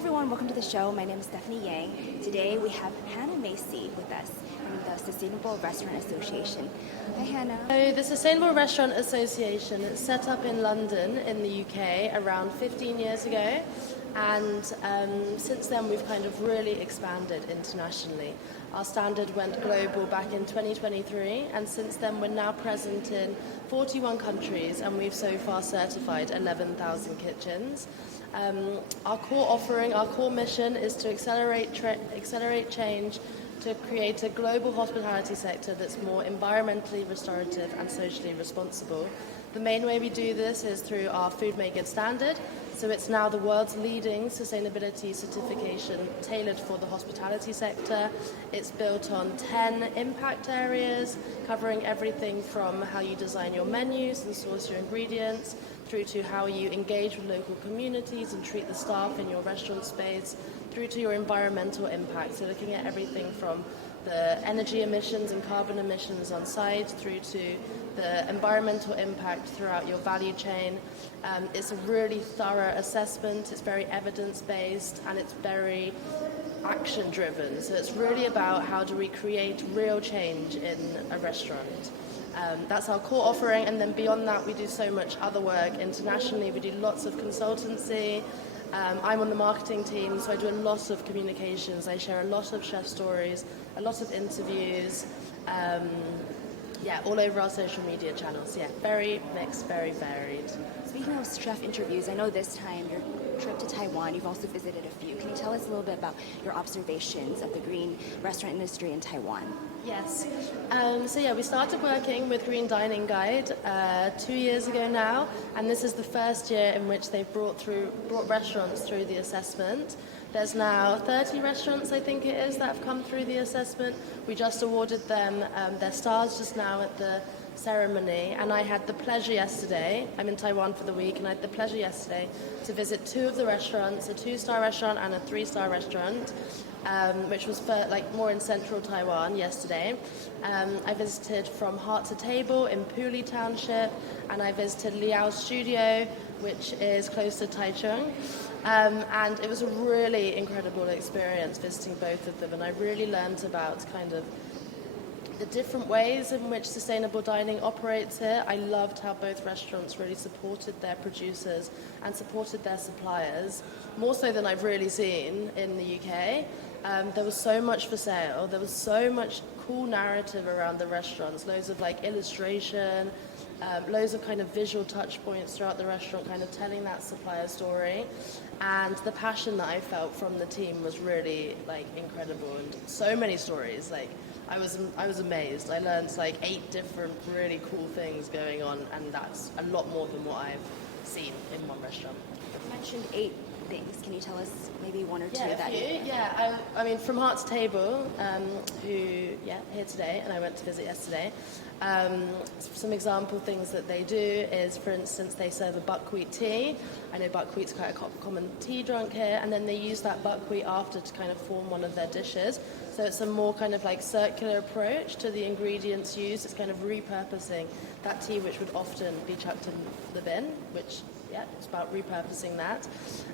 everyone, welcome to the show. My name is Stephany Yang. Today we have Hannah Macey with us from the Sustainable Restaurant Association. Hi Hannah. So the Sustainable Restaurant Association is set up in London in the UK around 15 years ago, and since then we've kind of really expanded internationally. Our standard went global back in 2023, and since then we're now present in 41 countries, and we've so far certified 11,000 kitchens. Our core offering, our core mission is to accelerate change to create a global hospitality sector that's more environmentally restorative and socially responsible. The main way we do this is through our Food Made Good standard. So it's now the world's leading sustainability certification tailored for the hospitality sector. It's built on 10 impact areas, covering everything from how you design your menus and source your ingredients, through to how you engage with local communities and treat the staff in your restaurant space, through to your environmental impact. So looking at everything from the energy emissions and carbon emissions on site through to the environmental impact throughout your value chain. It's a really thorough assessment, it's very evidence-based, and it's very action-driven. So it's really about how do we create real change in a restaurant. That's our core offering, and then beyond that we do so much other work internationally. We do lots of consultancy. I'm on the marketing team, so I do a lot of communications. I share a lot of chef stories, a lot of interviews, all over our social media channels. Yeah, very mixed, very varied. Speaking of chef interviews, I know this time your trip to Taiwan, you've also visited a few. Can you tell us a little bit about your observations of the green restaurant industry in Taiwan? Yes. We started working with Green Dining Guide 2 years ago now, and this is the first year in which they've brought restaurants through the assessment. There's now 30 restaurants, I think it is, that have come through the assessment. We just awarded them their stars just now at the ceremony, and I had the pleasure yesterday, I'm in Taiwan for the week, and I had the pleasure yesterday to visit two of the restaurants, a 2-star restaurant and a 3-star restaurant, which was for, more in central Taiwan yesterday. I visited From Heart to Table in Puli Township, and I visited Liao's Studio, which is close to Taichung. And it was a really incredible experience visiting both of them, and I really learned about kind of the different ways in which sustainable dining operates here. I loved how both restaurants really supported their producers and supported their suppliers, more so than I've really seen in the UK. There was so much for sale, there was so much cool narrative around the restaurants, loads of illustration, loads of kind of visual touch points throughout the restaurant, kind of telling that supplier story. And the passion that I felt from the team was really incredible, and so many stories. I was amazed. I learned 8 different really cool things going on, and that's a lot more than what I've seen in one restaurant. You mentioned 8 things. Can you tell us maybe one or two of that? I mean, From Heart to Table, here today, and I went to visit yesterday. Some example things that they do is, for instance, they serve a buckwheat tea. I know buckwheat's quite a common tea drunk here, and then they use that buckwheat after to kind of form one of their dishes. So it's a more kind of circular approach to the ingredients used. It's kind of repurposing that tea, which would often be chucked in the bin, which it's about repurposing that.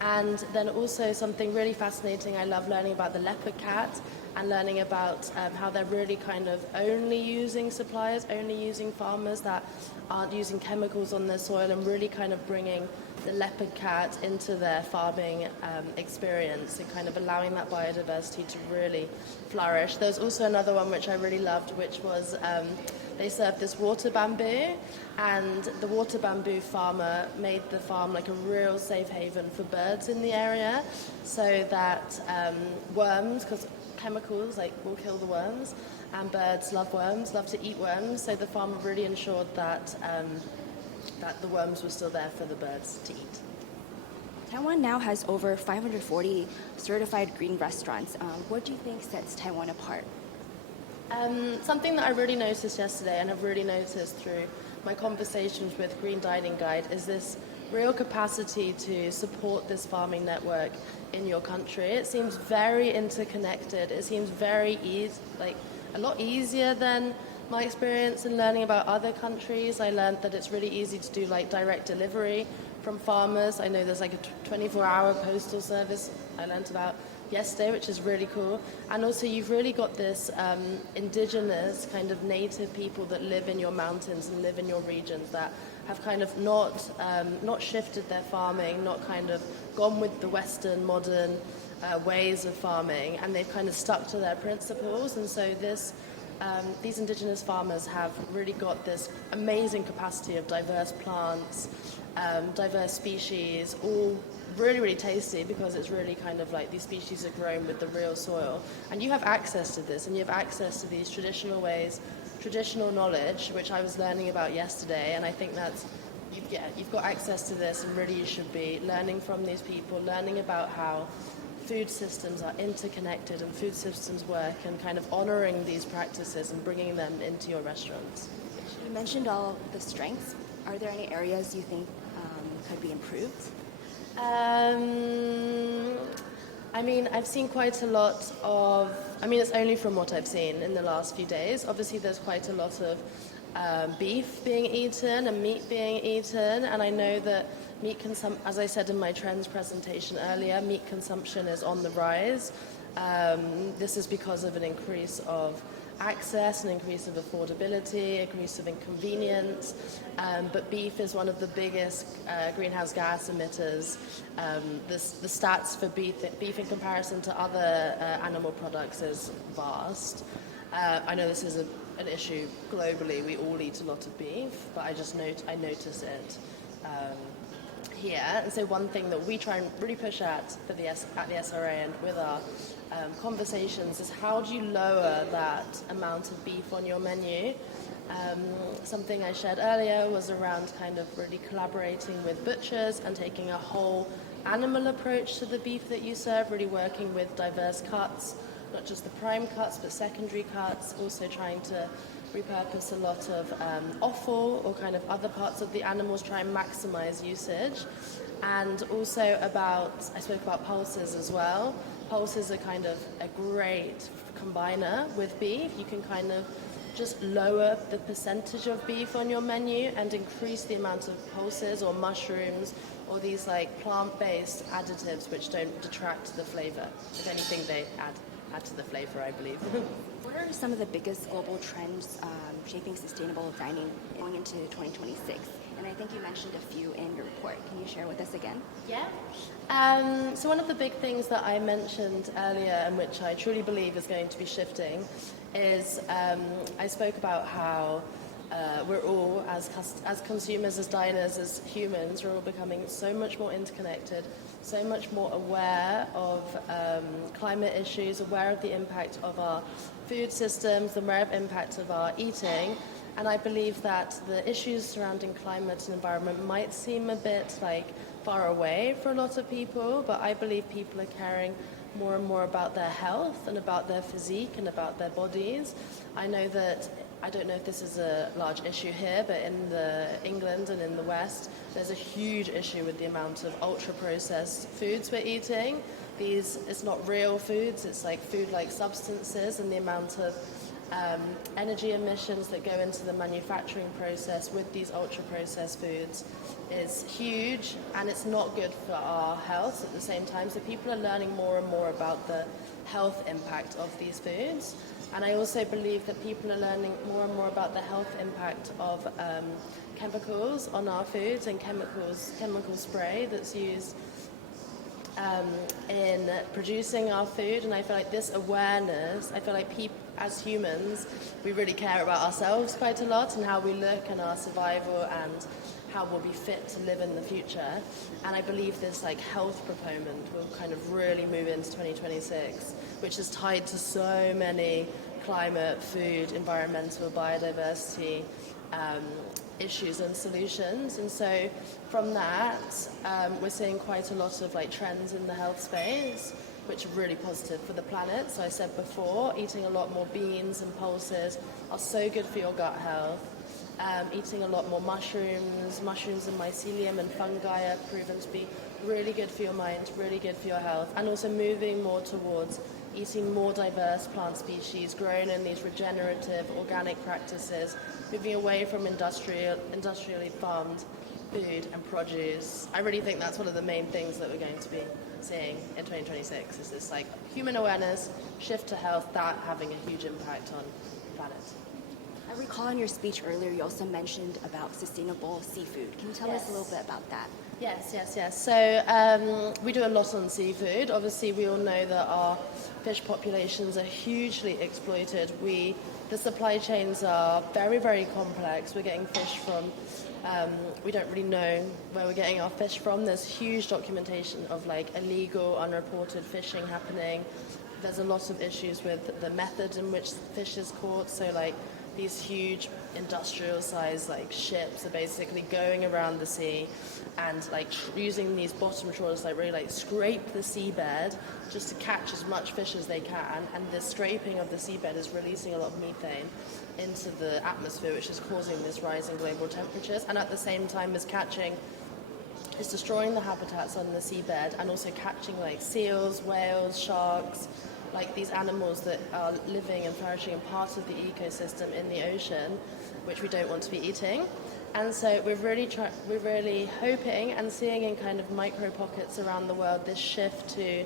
And then also something really fascinating, I love learning about the leopard cat and learning about how they're really kind of only using suppliers, only using farmers that aren't using chemicals on their soil, and really kind of bringing the leopard cat into their farming experience and kind of allowing that biodiversity to really flourish. There's also another one which I really loved, which was they served this water bamboo, and the water bamboo farmer made the farm a real safe haven for birds in the area, so that worms, because chemicals will kill the worms, and birds love worms, love to eat worms, so the farmer really ensured that the worms were still there for the birds to eat. Taiwan now has over 540 certified green restaurants. What do you think sets Taiwan apart? Something that I really noticed yesterday, and I've really noticed through my conversations with Green Dining Guide, is this real capacity to support this farming network in your country. It seems very interconnected. It seems very a lot easier than my experience in learning about other countries. I learned that it's really easy to do direct delivery from farmers. I know there's like a 24-hour postal service I learned about yesterday, which is really cool. And also you've really got this indigenous kind of native people that live in your mountains and live in your regions that have kind of not shifted their farming, not kind of gone with the Western modern ways of farming, and they've kind of stuck to their principles. And so these indigenous farmers have really got this amazing capacity of diverse plants, diverse species, all really, really tasty because it's really kind of like these species are grown with the real soil. And you have access to this, and you have access to these traditional ways, traditional knowledge, which I was learning about yesterday. And I think that's, you've got access to this, and really you should be learning from these people, learning about how food systems are interconnected and food systems work, and kind of honoring these practices and bringing them into your restaurants. You mentioned all the strengths. Are there any areas you think could be improved? I mean, I've seen quite a lot of, it's only from what I've seen in the last few days. Obviously, there's quite a lot of beef being eaten and meat being eaten, and I know that as I said in my trends presentation earlier, meat consumption is on the rise. This is because of an increase of access, an increase of affordability, increase of inconvenience, but beef is one of the biggest greenhouse gas emitters. The stats for beef in comparison to other animal products is vast. I know this is an issue globally. We all eat a lot of beef, but I notice it here. And so one thing that we try and really push at the SRA and with our conversations is, how do you lower that amount of beef on your menu? Something I shared earlier was around kind of really collaborating with butchers and taking a whole animal approach to the beef that you serve, really working with diverse cuts, not just the prime cuts but secondary cuts, also trying to repurpose a lot of offal or kind of other parts of the animals, try and maximize usage. And also I spoke about pulses as well. Pulses are kind of a great combiner with beef. You can kind of just lower the percentage of beef on your menu and increase the amount of pulses or mushrooms or these like plant-based additives which don't detract the flavor. If anything, they add to the flavor, I believe. What are some of the biggest global trends shaping sustainable dining going into 2026? And I think you mentioned a few in your report. Can you share with us again? Yeah. So one of the big things that I mentioned earlier, and which I truly believe is going to be shifting, is I spoke about how we're all, as consumers, as diners, as humans, we're all becoming so much more interconnected, so much more aware of climate issues, aware of the impact of our food systems, aware of the impact of our eating. And I believe that the issues surrounding climate and environment might seem a bit like far away for a lot of people, but I believe people are caring more and more about their health and about their physique and about their bodies. I know that, I don't know if this is a large issue here, but in England and in the West, there's a huge issue with the amount of ultra-processed foods we're eating. It's not real foods, it's like food-like substances, and the amount of energy emissions that go into the manufacturing process with these ultra-processed foods is huge, and it's not good for our health at the same time. So people are learning more and more about the health impact of these foods. And I also believe that people are learning more and more about the health impact of chemicals on our foods and chemical spray that's used in producing our food. And I feel like this awareness, I feel like as humans, we really care about ourselves quite a lot and how we look and our survival and how we'll be fit to live in the future. And I believe this like health proponent will kind of really move into 2026, which is tied to so many climate, food, environmental, biodiversity issues and solutions. And so from that, we're seeing quite a lot of like trends in the health space, which are really positive for the planet. So I said before, eating a lot more beans and pulses are so good for your gut health. Eating a lot more mushrooms and mycelium and fungi are proven to be really good for your mind, really good for your health, and also moving more towards eating more diverse plant species grown in these regenerative organic practices, moving away from industrially farmed food and produce. I really think that's one of the main things that we're going to be seeing in 2026 is this like human awareness, shift to health, that having a huge impact on the planet. I recall in your speech earlier you also mentioned about sustainable seafood. Can you tell us a little bit about that? Yes. So we do a lot on seafood. Obviously, we all know that our fish populations are hugely exploited. The supply chains are very, very complex. We're getting fish from, we don't really know where we're getting our fish from. There's huge documentation of like illegal, unreported fishing happening. There's a lot of issues with the method in which fish is caught. So like these huge industrial size like ships are basically going around the sea and like using these bottom trawlers like really like scrape the seabed just to catch as much fish as they can, and the scraping of the seabed is releasing a lot of methane into the atmosphere, which is causing this rise in global temperatures, and at the same time is destroying the habitats on the seabed and also catching like seals, whales, sharks, like these animals that are living and flourishing in part of the ecosystem in the ocean, which we don't want to be eating. And so we're really hoping and seeing in kind of micro pockets around the world this shift to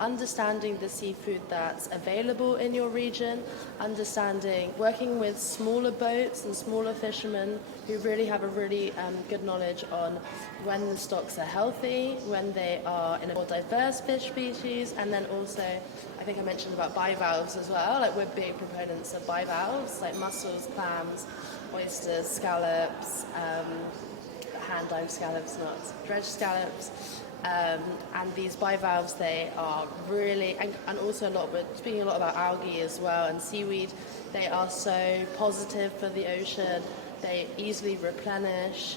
understanding the seafood that's available in your region, working with smaller boats and smaller fishermen who really have a really good knowledge on when the stocks are healthy, when they are in a more diverse fish species, and then also, I think I mentioned about bivalves as well, like we're big proponents of bivalves, like mussels, clams, oysters, scallops, hand-dived scallops, not dredge scallops. And these bivalves, they are really, and also we're speaking a lot about algae as well, and seaweed, they are so positive for the ocean, they easily replenish,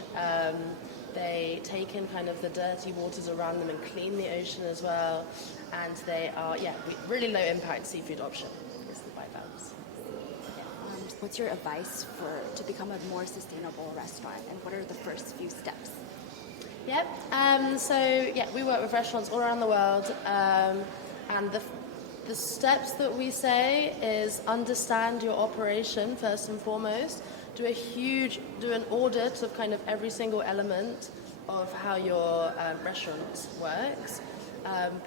they take in kind of the dirty waters around them and clean the ocean as well, and they are, really low impact seafood option is the bivalves. What's your advice to become a more sustainable restaurant, and what are the first few steps? Yep. We work with restaurants all around the world, and the steps that we say is understand your operation first and foremost. Do an audit of kind of every single element of how your restaurant works.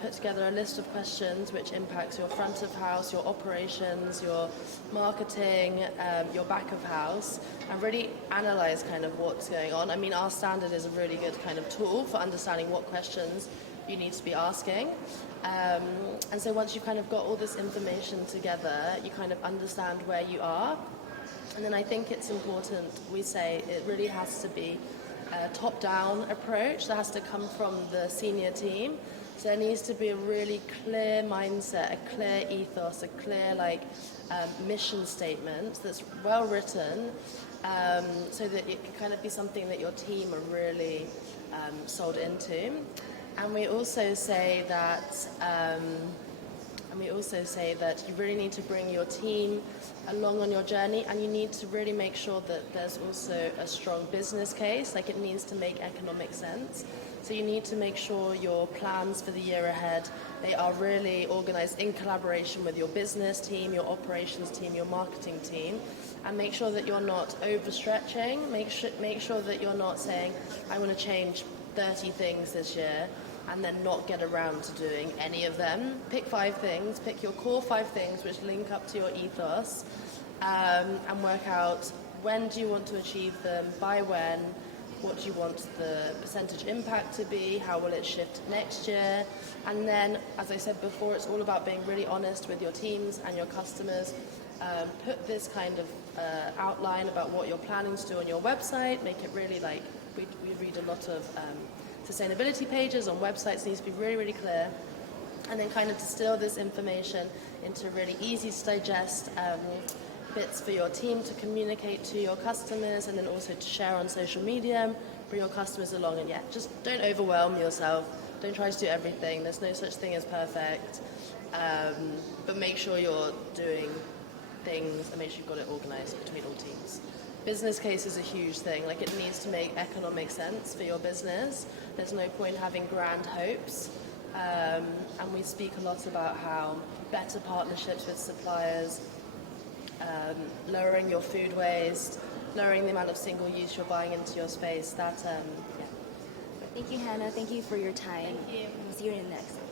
Put together a list of questions which impacts your front of house, your operations, your marketing, your back of house, and really analyze kind of what's going on. I mean, our standard is a really good kind of tool for understanding what questions you need to be asking. And so once you've kind of got all this information together, you kind of understand where you are. And then I think it's important, we say it really has to be a top-down approach that has to come from the senior team. So there needs to be a really clear mindset, a clear ethos, a clear mission statement that's well written, so that it can kind of be something that your team are really sold into. And we also say that you really need to bring your team along on your journey, and you need to really make sure that there's also a strong business case, like it needs to make economic sense. So you need to make sure your plans for the year ahead, they are really organized in collaboration with your business team, your operations team, your marketing team, and make sure that you're not overstretching. Make sure that you're not saying, I want to change 30 things this year, and then not get around to doing any of them. Pick 5 things, pick your core 5 things which link up to your ethos, and work out when do you want to achieve them, by when, what do you want the percentage impact to be, how will it shift next year, and then, as I said before, it's all about being really honest with your teams and your customers. Put this kind of outline about what you're planning to do on your website, make it really we read a lot of sustainability pages on websites, needs to be really, really clear, and then kind of distill this information into really easy to digest bits for your team to communicate to your customers, and then also to share on social media, bring your customers along, and just don't overwhelm yourself, don't try to do everything, there's no such thing as perfect, but make sure you're doing things and make sure you've got it organized between all teams. Business case is a huge thing. It needs to make economic sense for your business. There's no point having grand hopes. And we speak a lot about how better partnerships with suppliers, lowering your food waste, lowering the amount of single use you're buying into your space. That, yeah. Thank you, Hannah. Thank you for your time. Thank you. We'll see you in the next.